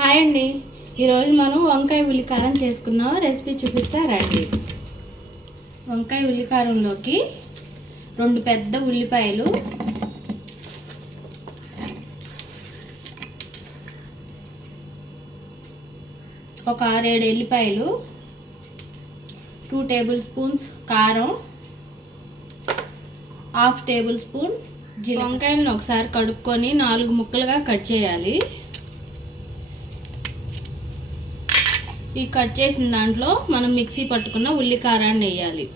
Hi అండి, ఈరోజు మనం వంకాయ ఉల్లికారం చేసుకున్నాం. రెసిపీ చూపిస్తా రండి. వంకాయ ఉల్లికారంలోకి 2 పెద్ద ఉల్లిపాయలు, ఒక 6-7 ఎల్లిపాయలు, 2 టేబుల్ స్పూన్స్ కారం, 1/2 టేబుల్ స్పూన్ జీలకర్ర. వంకాయలను ఒకసారి కడుక్కొని 4 ముక్కలుగా కట్ చేయాలి. ఈ కట్ చేసిన దాంట్లో మనం మిక్సీ పట్టుకున్న ఉల్లికారాన్ని వేయాలి.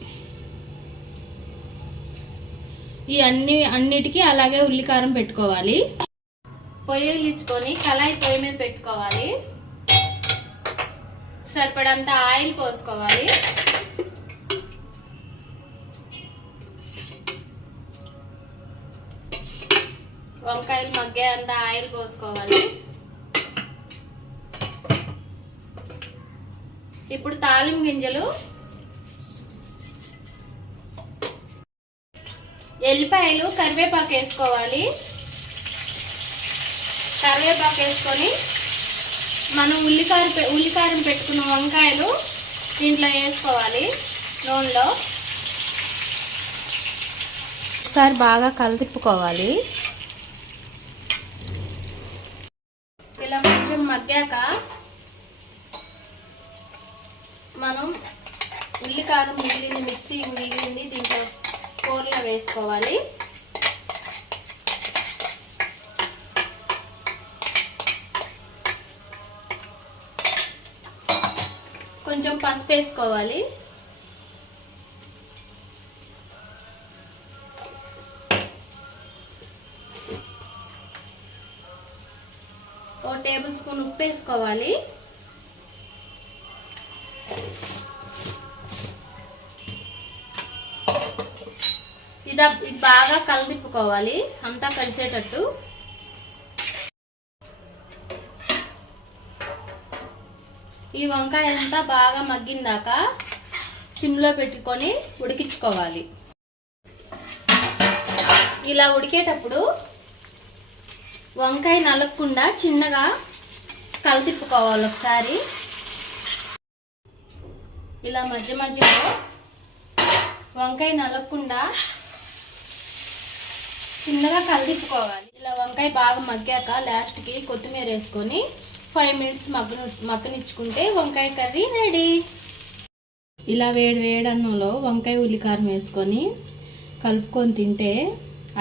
ఈ అన్నిటికీ అలాగే ఉల్లికారం పెట్టుకోవాలి. పొయ్యి వెలిగించుకొని కళాయి పొయ్యి మీద పెట్టుకోవాలి. సరిపడంత ఆయిల్ పోసుకోవాలి. వంకాయలు మగ్గే అంత ఆయిల్ పోసుకోవాలి. ఇప్పుడు తాలింపు గింజలు, ఎల్లిపాయలు, కరివేపాకు వేసుకోవాలి. కరివేపాకు వేసుకొని మనం ఉల్లికారం పెట్టుకున్న వంకాయలు దీంట్లో వేసుకోవాలి. నూనెలో ఒకసారి బాగా కలితిప్పుకోవాలి. ఇలా కొంచెం మగ్గాక మనం ఉల్లికారం మిక్సీ మిగిలింది దీంట్లో కూరలో వేసుకోవాలి. కొంచెం పసుపు వేసుకోవాలి. ఓ టేబుల్ స్పూన్ ఉప్పు వేసుకోవాలి. ఇది బాగా కలిపిప్పుకోవాలి, అంతా కలిసేటట్టు. ఈ వంకాయ అంతా బాగా మగ్గిందాక సిమ్లో పెట్టుకొని ఉడికించుకోవాలి. ఇలా ఉడికేటప్పుడు వంకాయ నలగకుండా చిన్నగా కలిపిప్పుకోవాలి. ఒకసారి ఇలా మధ్య మధ్యలో వంకాయ నలగకుండా చిన్నగా కలిపిప్పుకోవాలి. ఇలా వంకాయ బాగా మగ్గాక లాస్ట్కి కొత్తిమీర వేసుకొని 5 మినిట్స్ మగ్గనిచ్చుకుంటే వంకాయ కర్రీ రెడీ. ఇలా వేడి అన్నంలో వంకాయ ఉల్లికారం వేసుకొని కలుపుకొని తింటే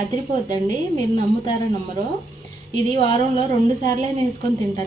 అదిరిపోద్దండి. మీరు నమ్ముతారో నమ్మరో, ఇది వారంలో 2 సార్లు వేసుకొని తింటారు.